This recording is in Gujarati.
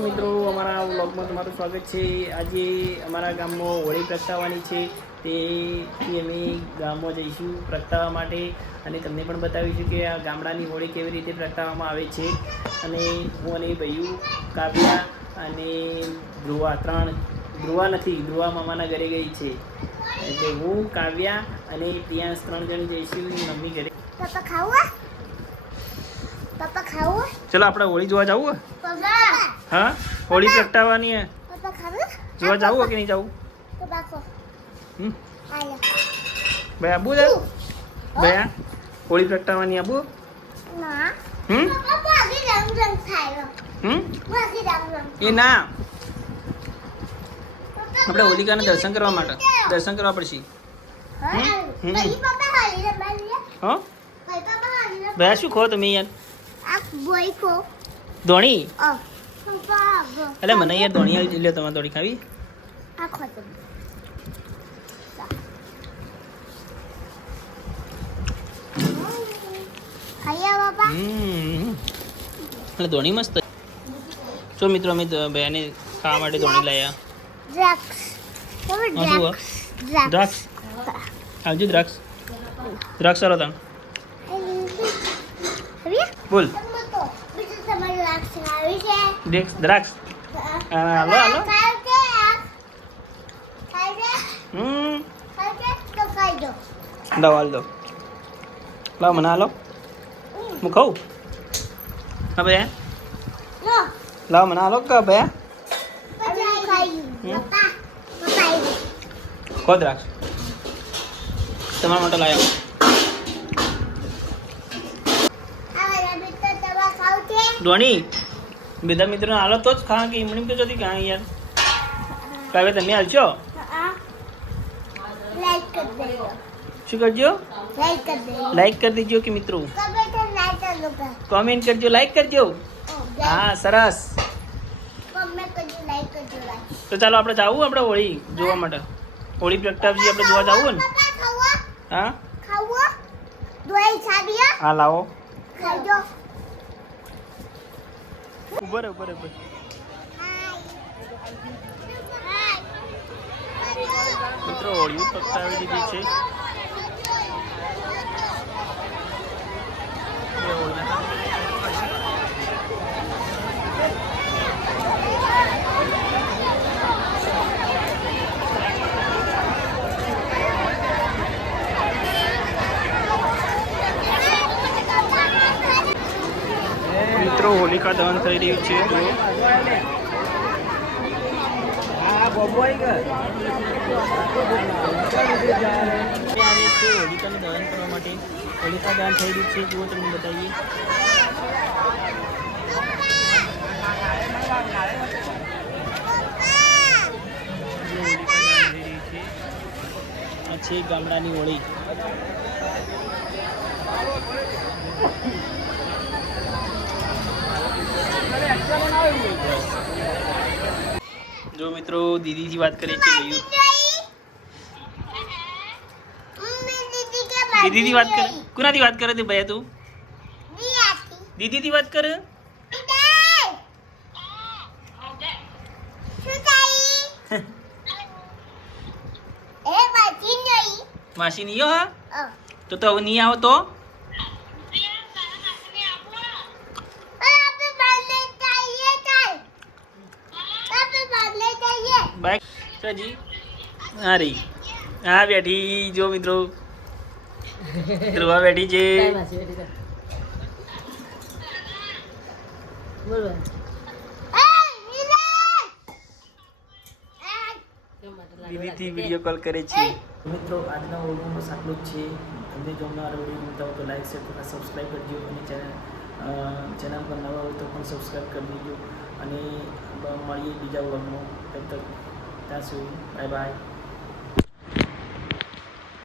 મિત્રો અમારા વ્લોગમાં તમારું સ્વાગત છે। આજે અમારા ગામમાં હોળી પ્રગટાવવાની છે, તેથી અમે ગામમાં જઈશું પ્રગટાવવા માટે અને તમને પણ બતાવીશું કે આ ગામડાની હોળી કેવી રીતે પ્રગટાવવામાં આવે છે। અને હું અને ભાઈઓ કાવ્યા અને ધ્રુવા નથી, ધ્રુવા મામાના ઘરે ગઈ છે, એટલે હું કાવ્યા અને પ્રિયાંશ 3 જણ જઈશું મમ્મી ઘરે। પાપા ખાવું? ચલો આપણે હોળી જોવા જવું? हाँ होली प्रगटावानी है, जोवा जाऊ कि नहीं जाऊ? भाई आबू जा भैया होली प्रगटावानी आबू ये ना આપણે હોલિકાના દર્શન કરવા માટે દર્શન કરવા પડશે। હા ભૈયા શું ખો તમે યાર? ધોણી એટલે મને યાર ધોણી આવી લે, તમારે ધોણી ખાવી? એટલે ધોણી મસ્ત જો મિત્રો અમે ભૈયાને ખાવા માટે ધોણી લાવ્યા। દ્રાક્ષ આવજો, દ્રાક્ષ દ્રાક્ષ ચાલો તમે બોલ દ્રાક્ષ હાલો હાલો હાલ દો લાવ મને હાલો હું ખાઉં? હા ભૈયા લાવ મને હાલો કે ભૈયા ખો દ્રાક્ષ તમારા માટે લાવ્યો। ધોણી બધા મિત્રો હાલો તો જ ખા કે એમણી તો જતી કાં યાર? કાવે તમે હાલશો? શું કરજો? લાઈક કરી દેજો કે મિત્રો, કોમેન્ટ કરજો, લાઈક કરજો। હા સરસ, તો ચાલો આપણે જાવું આપણે હોળી જોવા માટે, હોળી પ્રગટાવજી આપણે જોવા જાવું ને? હા હા લાવો ઉભર ઉભર ઉભર મિત્રો હોળી પ્રગટાવી દીધી છે। મિત્રો હોલિકા દહન થઈ રહ્યું છે, હોલિકાનું દહન કરવા માટે હોલિકા દહન થઈ રહ્યું છે, જુઓ તમને બતાવીએ। આ છે ગામડાની હોળી। જો મિત્રો દીદીથી વાત કરે છે, દીદીથી વાત કરે, કોનાથી વાત કરે છે ભૈયા? તું દીદીથી વાત કરે? માસી નહીં હા તો હવે નહીં આવો તો બાઈક જી હા રહી, હા બેઠી જો મિત્રો, ધ્રુવા બેઠી છે। દીદીથી વિડીયો કોલ કરે છે। મિત્રો આજના વ્લોગમાં બસ આટલું જ છે। તમને જો અમારા વિડીયો ગમતા હોય તો લાઈક શેર તથા સબસ્ક્રાઈબ કરજો, અને ચેનલ પર નવા હોય તો પણ સબસ્ક્રાઈબ કરી દેજો, અને મળીએ બીજા વ્લોગમાં। તબ તક ત્યાં સુધી બાય બાય।